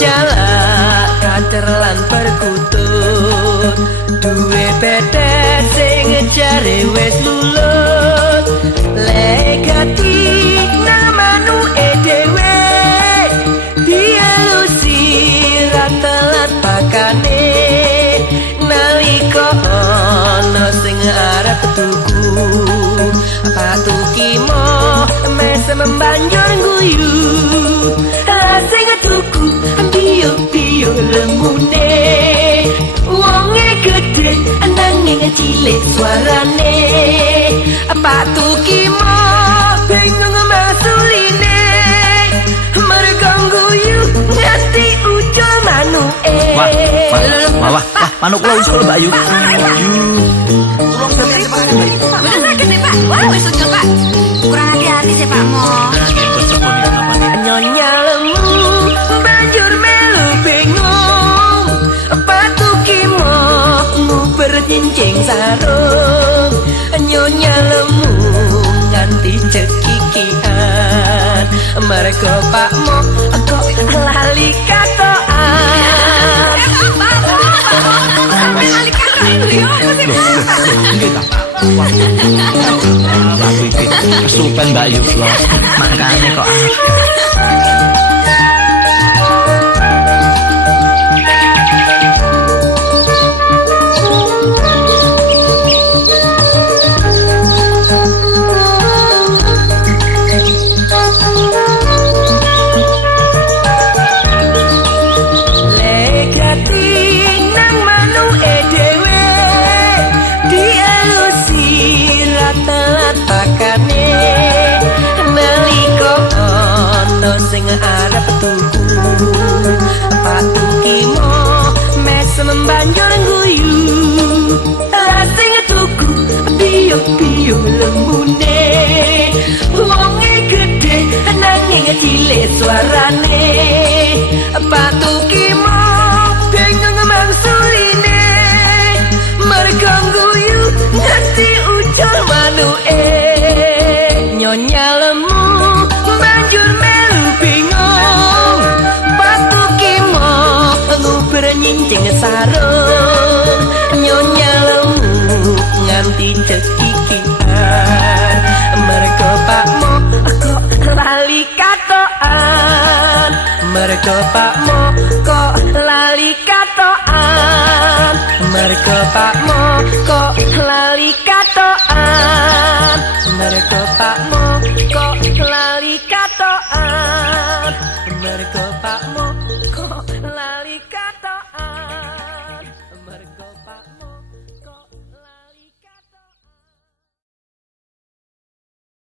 jalak kader lan perkutut duwe pedet sing jare wis lulus legati namanu dhewe dialusi ratelat pakane nalika ana sing arep tuku patuki mo mes membanjur guyu sing tuku biyo lemune wonge gede nanging cilik suarane patuki mo bingung masuline mergo guyu nganti ucul manuke wah manuk kula wis kula Mbak Ayu Tolong sampeyan cepat Mbak Ayu. Bener sakit nih Pak. Wah wis ucul Pak. Kurang hati-hati sih Pak Mo. Nyonya lemu banjur melu bingung patuki mo nguber cincing sarung nyonya lemu nganti cekikian mergo Pak Mo kok lali katoan Sampai lali katoan yo lagu iki kesupen Mbak Ayu makane kok sing arep tuku patuki mo mes membanjur guyu sing tuku biyo lembune wonge gede nanging cilik suarane patuki mo bingung mangsuline mergo guyu nganti ucul manuke nyonya lemu banjur nyincing sarung nyonya lemu nganti cekikian mergo Pak Mo kok lali katoan mergo Pak Mo kok lali katoan mergo Pak Mo kok lali katoan mergo Pak Mo kok lali katoan mergo Pak Mo